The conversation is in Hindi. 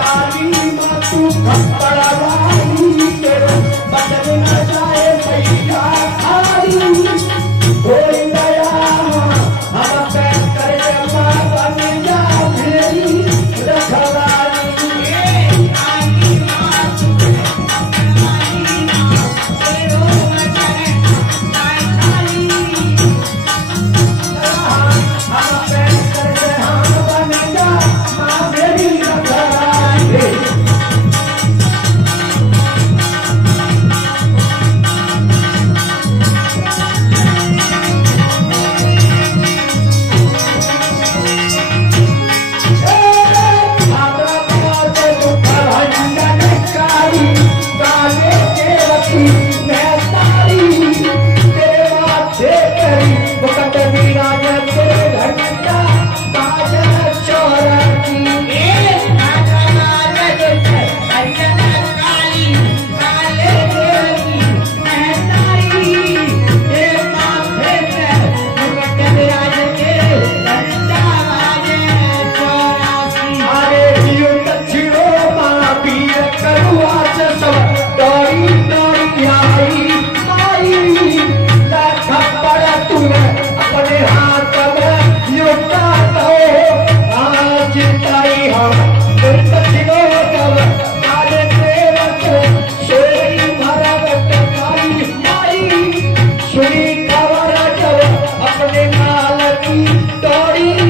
काली मातू बड़वाई तेरे बदन न जाए पैया खाली कोई दया हम पे करे माँ बन जा मेरी रखवाली काली मातू बड़वाई तेरो बदन खाली हम पे करे हम बन जा माँ मेरी रखवाली अपने हाथ में युक्ता तो आज ताई हम दक्षिणों कब काले सेवक सोई भरत काली माई सुनी खबर जब अपने माल की तोड़ी